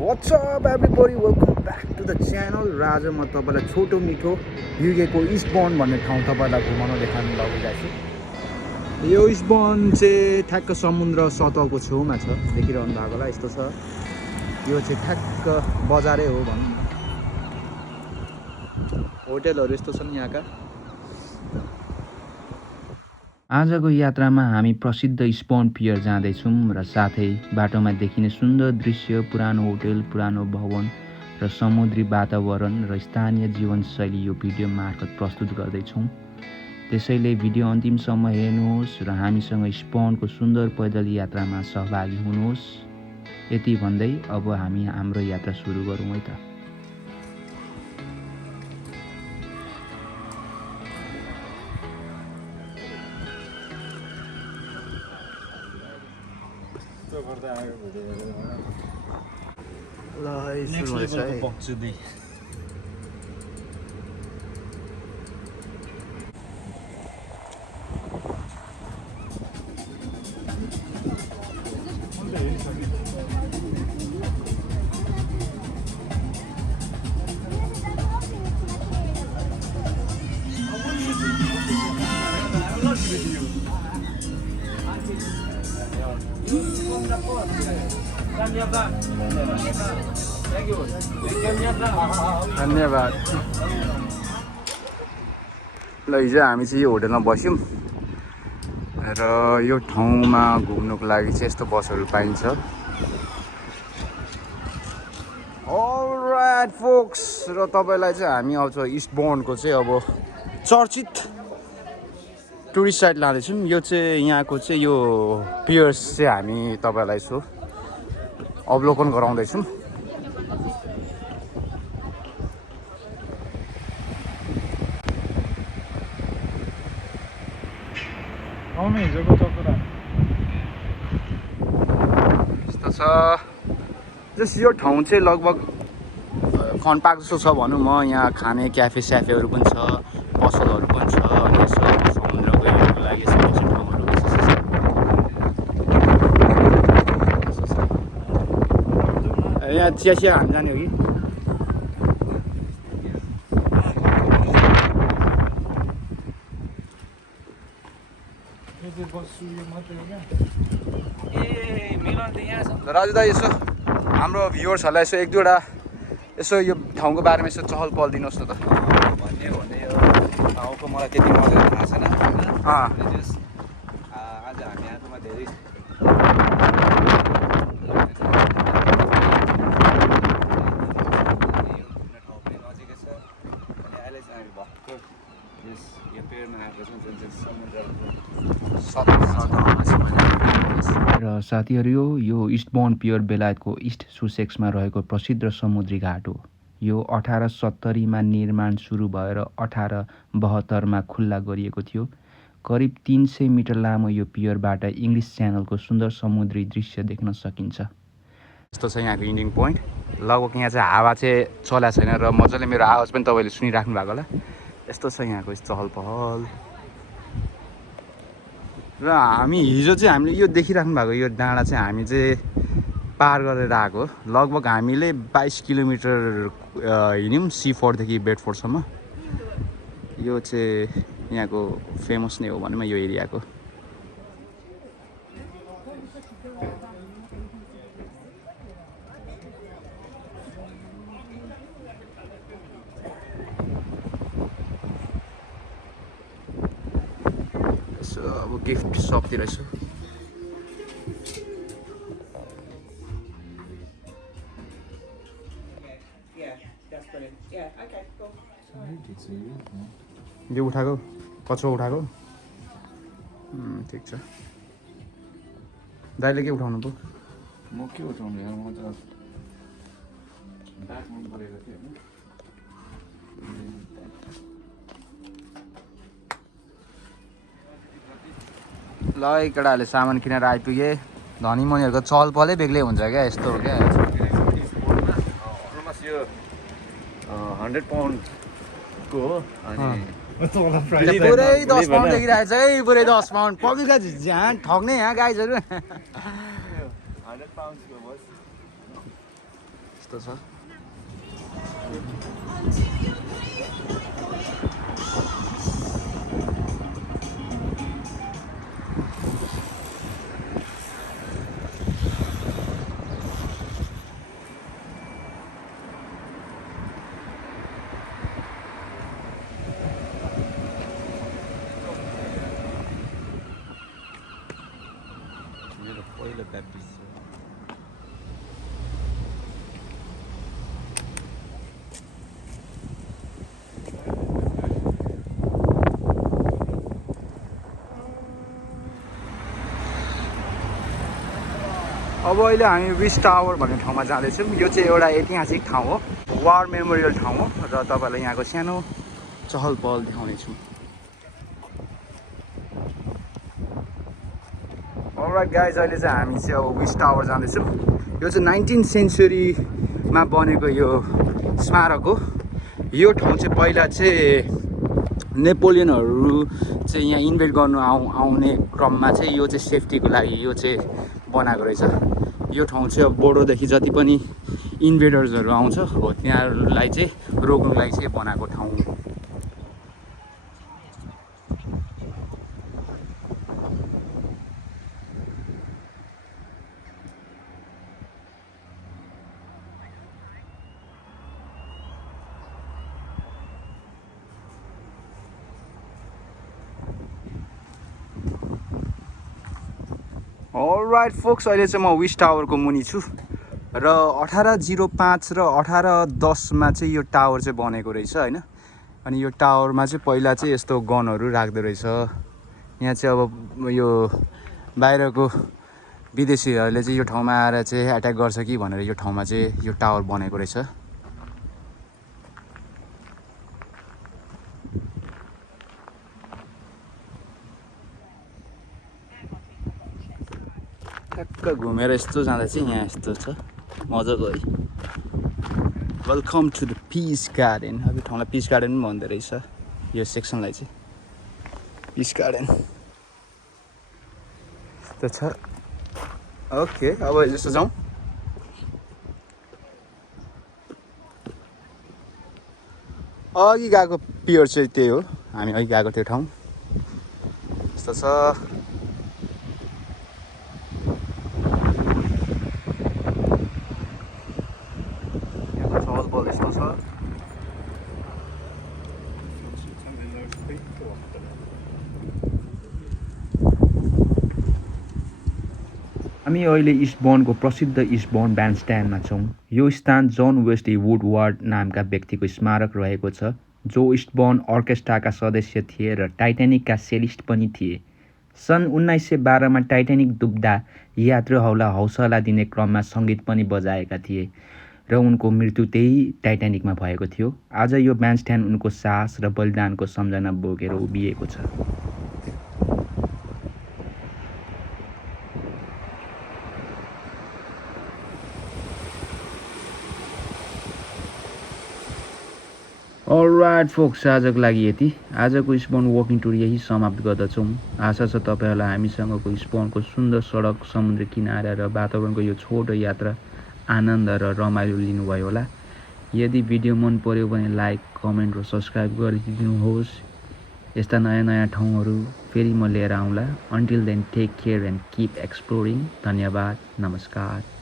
What's up everybody, welcome back to the channel. आज म तपाईलाई छोटो मिठो युके को इस्टबर्न भन्ने ठाउँ तपाईलाई घुमाउन देखाउन लागिरहेको छु। यो इस्टबर्न चाहिँ ठ्याक्क समुद्र सतहको छेउमा छ, देखिरहनु भएको होला यस्तो छ। यो चाहिँ ठ्याक्क बजारै हो भनौँ न। होटलहरु यस्तो छन् यहाँका। आजको यात्रामा हामी प्रसिद्ध इस्टबर्न पियर जाँदैछौँ र साथै बाटोमा देखिने सुन्दर दृश्य, पुरानो होटल, पुरानो भवन र समुद्री वातावरण र स्थानीय जीवनशैली यो भिडियो मार्फत प्रस्तुत गर्दैछौँ। त्यसैले भिडियो अन्तिमसम्म हेर्नुहोस् र हामीसँग इस्टबर्नको सुन्दर पैदल यात्रामा सहभागी हुनुहोस्। यति भन्दै अब हामी हाम्रो यात्रा सुरु गरौँ है त। Next level box today. धन्यवाद। ल हिजो हामी चाहिँ यो होटलमा बस्यौँ र यो ठाउँमा घुम्नुको लागि चाहिँ यस्तो बसहरू पाइन्छ। अलराइट फोक्स, र तपाईलाई चाहिँ हामी आउँछ इस्टबर्नको चाहिँ अब चर्चित टुरिस्ट साइट लाँदैछौँ। यो चाहिँ यहाँको चाहिँ यो पियर्स चाहिँ हामी तपाईलाई यसो अवलोकन गराउँदैछौँ। यस्तो छ जस यो ठाउँ चाहिँ लगभग खनपाक जस्तो छ भनौँ म। यहाँ खाने क्याफे स्याफेहरू पनि छ, पसलहरू पनि छ, अनि यसो समुद्रको हेर्नुको लागि यसो ठाउँहरू यहाँ चिया हाल्नु जाने हो कि? राजु दाइ यसो हाम्रो भ्युवर्सहरूलाई यसो एक दुईवटा यसो यो ठाउँको बारेमा यसो चहल पहल दिनुहोस् न त। भन्ने हो भने यो ठाउँको मलाई त्यति मजाले थाहा छैन। आज हामी आएकोमा धेरै नजिकै छ। अनि अहिले चाहिँ हामी भर्खर यो पेडमा आएको छौँ जुन चाहिँ र साथीहरू यो इस्टबर्न पियर बेलायतको इस्ट सुसेक्समा रहेको प्रसिद्ध समुद्री घाट हो। यो 1870 मा निर्माण सुरु भएर 1872 खुल्ला गरिएको थियो। करिब 300 मिटर लामो यो पियरबाट इङ्ग्लिस च्यानलको सुन्दर समुद्री दृश्य देख्न सकिन्छ। यस्तो छ यहाँको इन्डिङ पोइन्ट। लगभग यहाँ चाहिँ हावा चाहिँ चलेको छैन र मजाले मेरो आवाज पनि तपाईँले सुनिराख्नु भएको होला। यस्तो छ यहाँको चहल पहल। र हामी हिजो चाहिँ हामीले यो देखिराख्नु भएको यो डाँडा चाहिँ हामी चाहिँ पार गरेर आएको। लगभग हामीले 22 किलोमिटर हिँड्यौँ C4देखि बेडफोर्डसम्म। यो चाहिँ यहाँको फेमस नै हो भनौँ यो एरियाको। अब गिफ्ट सपतिर यसो यो उठाएको कचो उठाएको ठिक छ। दाइले के उठाउनु पो? म के उठाउनु यार, म त ब्याग मन परेको थियो होइन। ल केटाहरूले सामान किनेर आइपुगे। धनी मनीहरूको चहल पहलै बेग्लै हुन्छ क्या, यस्तो हो क्या। अलमोस्ट यो 100 पाउन्डको हो। अनि पुरै 10 पाउन्ड देखिरहेको छ है, पुरै 10 पाउन्ड। पब्लिकलाई झ्यान ठग्ने यहाँ गाइजहरू। 100 पाउन्ड्सको बस यस्तो छ मेरो पहिलो ब्याप्टिस्ट छ अब अहिले हामी विस टावर भन्ने ठाउँमा जाँदैछौँ यो चाहिँ एउटा ऐतिहासिक ठाउँ हो वार मेमोरियल ठाउँ हो र तपाईँलाई यहाँको सानो चहल पहल देखाउनेछु अलराइट गाइज अहिले चाहिँ हामी चाहिँ अब विस टावर जाँदैछौँ यो चाहिँ 19th सेन्चुरीमा बनेको यो स्मारक हो यो ठाउँ चाहिँ पहिला चाहिँ नेपोलियनहरू चाहिँ यहाँ इन्भेट गर्नु आउने क्रममा चाहिँ यो चाहिँ सेफ्टीको लागि यो चाहिँ बनाएको रहेछ यो ठाउँ चाहिँ अब बोर्डरदेखि जति पनि इन्भेडर्सहरू आउँछ हो तिनीहरूलाई चाहिँ रोक्नुको लागि चाहिँ बनाएको ठाउँ हो अलराइट फोक्स अहिले चाहिँ म विस टावरको मुनि छु र 1805 र 1810मा चाहिँ यो टावर चाहिँ बनेको रहेछ होइन अनि यो टावरमा चाहिँ पहिला चाहिँ यस्तो गनहरू राख्दो रहेछ यहाँ चाहिँ अब यो बाहिरको विदेशीहरूले चाहिँ यो ठाउँमा आएर चाहिँ एट्याक गर्छ कि भनेर यो ठाउँमा चाहिँ यो टावर बनेको रहेछ ठ्याक्क घुमेर यस्तो जाँदा चाहिँ यहाँ यस्तो छ मजाको है welcome to the peace garden अब यो ठाउँलाई पिस गार्डन पनि भन्दो रहेछ यो सेक्सनलाई चाहिँ पिस गार्डन यस्तो छ ओके अब यस्तो जाउँ अघि गएको पियर चाहिँ त्यही हो हामी अघि गएको त्यो ठाउँ यस्तो छ हामी अहिले इस्टबर्नको प्रसिद्ध इस्टबर्न ब्यान्डस्ट्यान्डमा छौँ यो स्थान जन वेस्ली वुडवार्ड नामका व्यक्तिको स्मारक रहेको छ जो इस्टबर्न अर्केस्ट्राका सदस्य थिए र टाइटानिकका सेलिस्ट पनि थिए सन् 1912मा टाइटानिक डुब्दा यात्रुहरूलाई हौसला दिने क्रममा सङ्गीत पनि बजाएका थिए र उनको मृत्यु त्यही टाइटानिकमा भएको थियो आज यो ब्यान्डस्ट्यान्ड उनको साहस र बलिदानको सम्झना बोकेर उभिएको छ अलराइट फोक्स आजको लागि यति आजको इस्टबर्न वकिङ टुर यही समाप्त गर्दछौँ आशा छ तपाईँहरूलाई हामीसँगको इस्टबर्नको सुन्दर सडक समुद्र किनारा र वातावरणको यो छोटो यात्रा आनन्द र रमाइलो लिनुभयो होला यदि भिडियो मन पर्यो भने लाइक कमेन्ट र सब्सक्राइब गरिदिनुहोस् यस्ता नयाँ नयाँ ठाउँहरू फेरि म लिएर आउँला until then take care and keep exploring धन्यवाद नमस्कार